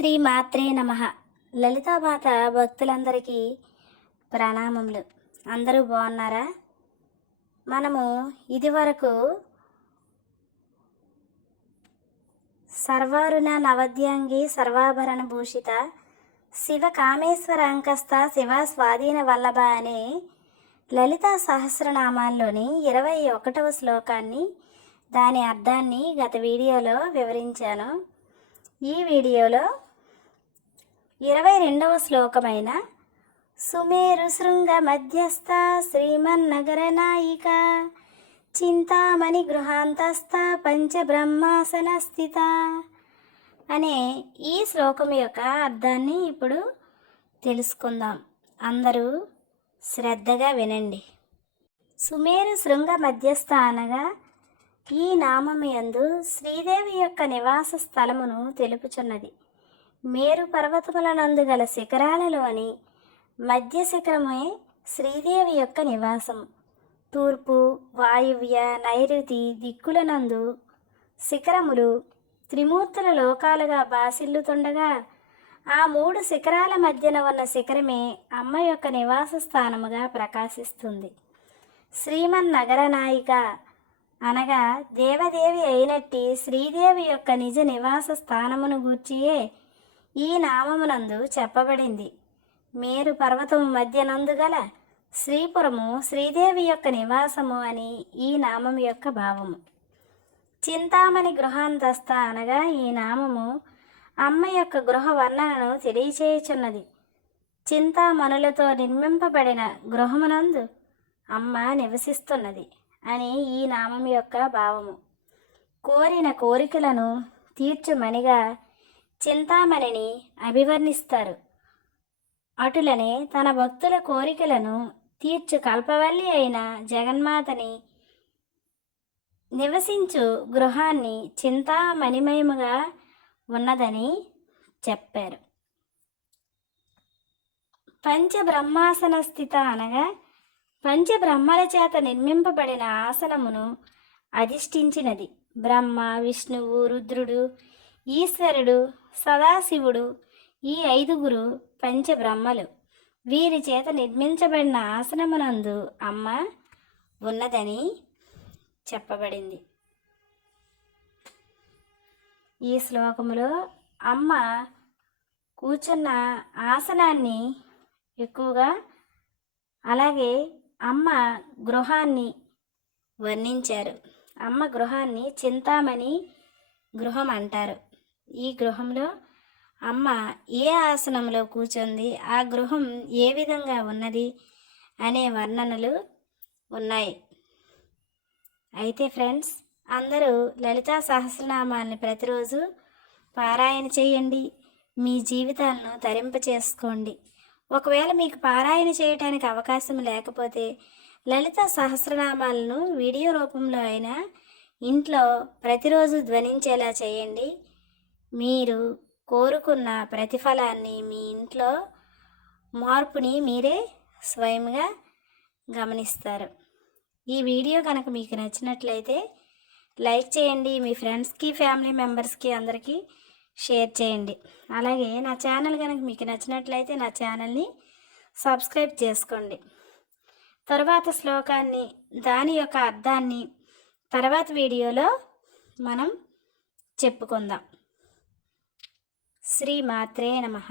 శ్రీ మాత్రే నమ. లలితామాత భక్తులందరికీ ప్రణామములు. అందరూ బాగున్నారా? మనము ఇదివరకు సర్వారుణ నవద్యాంగి సర్వాభరణ భూషిత శివ కామేశ్వర అంకస్త శివ స్వాధీన వల్లభ అనే లలితా సహస్రనామాల్లోని ఇరవై ఒకటవ శ్లోకాన్ని దాని అర్థాన్ని గత వీడియోలో వివరించాను. ఈ వీడియోలో ఇరవై రెండవ శ్లోకమైన సుమేరు శృంగ మధ్యస్థ శ్రీమన్నగర నాయిక. చింతామణి గృహాంతస్థ పంచబ్రహ్మాసన స్థిత. అనే ఈ శ్లోకం యొక్క అర్థాన్ని ఇప్పుడు తెలుసుకుందాం. అందరూ శ్రద్ధగా వినండి. సుమేరు శృంగ మధ్యస్థ అనగా ఈ నామము యందు శ్రీదేవి యొక్క నివాస స్థలమును తెలుపుచున్నది. మేరు పర్వతములనందు గల శిఖరాలలోని మధ్య శిఖరమే శ్రీదేవి యొక్క నివాసం. తూర్పు వాయువ్య నైరుతి దిక్కులనందు శిఖరములు త్రిమూర్తుల లోకాలుగా బాసిల్లుతుండగా ఆ మూడు శిఖరాల మధ్యన ఉన్న శిఖరమే అమ్మ యొక్క నివాస స్థానముగా ప్రకాశిస్తుంది. శ్రీమన్ నగరనాయిక అనగా దేవదేవి అయినట్టి శ్రీదేవి యొక్క నిజ నివాస స్థానమును గూర్చియే ఈ నామమునందు చెప్పబడింది. మేరు పర్వతము మధ్యనందు గల శ్రీపురము శ్రీదేవి యొక్క నివాసము అని ఈ నామం యొక్క భావము. చింతామణి గృహాంతస్థ అనగా ఈ నామము అమ్మ యొక్క గృహ వర్ణనను తెలియచేయుచున్నది. చింతామణులతో నిర్మింపబడిన గృహమునందు అమ్మ నివసిస్తున్నది అని ఈ నామం యొక్క భావము. కోరిన కోరికలను తీర్చుమనిగా చింతామణిని అభివర్ణిస్తారు. అటులనే తన భక్తుల కోరికలను తీర్చు కల్పవల్లి అయిన జగన్మాతని నివసించు గృహాన్ని చింతామణిమయముగా ఉన్నదని చెప్పారు. పంచబ్రహ్మాసన స్థిత అనగా పంచబ్రహ్మల చేత నిర్మింపబడిన ఆసనమును అధిష్ఠించినది. బ్రహ్మ విష్ణువు రుద్రుడు ఈశ్వరుడు సదాశివుడు ఈ ఐదుగురు పంచబ్రహ్మలు. వీరి చేత నిర్మించబడిన ఆసనమునందు అమ్మ ఉన్నదని చెప్పబడింది. ఈ శ్లోకములో అమ్మ కూర్చున్న ఆసనాన్ని ఎక్కువగా అలాగే అమ్మ గృహాన్ని వర్ణించారు. అమ్మ గృహాన్ని చింతామణి గృహం అంటారు. ఈ గృహంలో అమ్మ ఏ ఆసనంలో కూర్చుంది? ఆ గృహం ఏ విధంగా ఉన్నది? అనే వర్ణనలు ఉన్నాయి. అయితే ఫ్రెండ్స్ అందరూ లలితా సహస్రనామాల్ని ప్రతిరోజు పారాయణ చేయండి. మీ జీవితాలను తరింప చేసుకోండి. ఒకవేళ మీకు పారాయణ చేయటానికి అవకాశం లేకపోతే లలిత సహస్రనామాలను వీడియో రూపంలో అయినా ఇంట్లో ప్రతిరోజు ధ్వనించేలా చేయండి. మీరు కోరుకున్న ప్రతిఫలాన్ని మీ ఇంట్లో మార్పుని మీరే స్వయంగా గమనిస్తారు. ఈ వీడియో కనుక మీకు నచ్చినట్లయితే లైక్ చేయండి మీ ఫ్రెండ్స్కి ఫ్యామిలీ మెంబర్స్కి అందరికీ షేర్ చేయండి. అలాగే నా ఛానల్ కనుక మీకు నచ్చినట్లయితే నా ఛానల్ని సబ్స్క్రైబ్ చేసుకోండి. తర్వాత శ్లోకాన్ని దాని యొక్క అర్థాన్ని తర్వాత వీడియోలో మనం చెప్పుకుందాం. శ్రీ మాత్రే నమః.